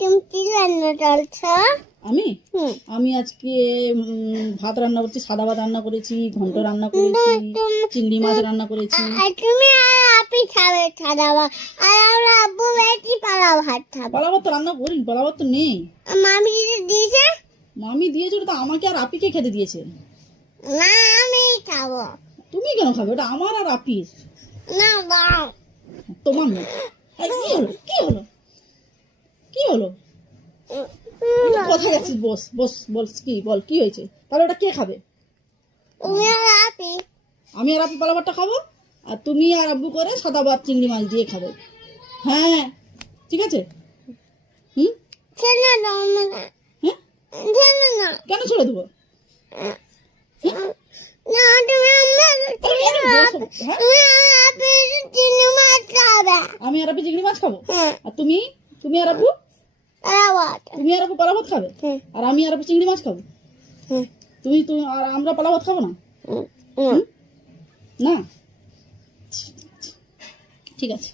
তুমি কি রান্না করছো? আমি আমি আজকে ভাত রান্না করছি, সাদা ভাত রান্না করেছি, ঘন্ট রান্না করেছি, চিংড়ি মাছ রান্না করেছি। আর তুমি আর আপি খাবে সাদা ভাত, আর আমরা আব্বু বেশি পালা ভাত খাবো। পালা ভাত তো রান্না করি, পালা ভাত তো নেই। মামি যে দিয়েছে, মামি দিয়েছিল তো আমাকে আর আপিকে খেতে দিয়েছে। না আমি খাবো। তুমি কেন খাবে? ওটা আমার আর আপির। না দাও। তোমার না। এই, কি হলো কি হলো কোথায় যাচ্ছিস? বস বস, বল কি, বল কি হয়েছে? তাহলে ওটা কে খাবে? তুমি আর আপি। আমি আর আপু পালা ভাতটা খাবো, আর তুমি আর আব্বু করে সাদা ভাত চিংড়ি মাছ দিয়ে খাবে। হ্যাঁ ঠিক আছে। ছেলে দাও না। হ্যাঁ ছেলে না। কেন ছেড়ে দেবো? না তুমি হ্যাঁ? তুমি আর আপি চিংড়ি মাছ খাবে। আমি আর আপু চিংড়ি মাছ খাবো, হ্যাঁ। আর তুমি তুমি আর আপু পালা ভাত। তুমি আর আপু পালা ভাত খাবে, আর আমি আর আপু চিংড়ি মাছ খাবো। তুমি তুমি আর আমরা পালা ভাত খাবো না? না ঠিক আছে।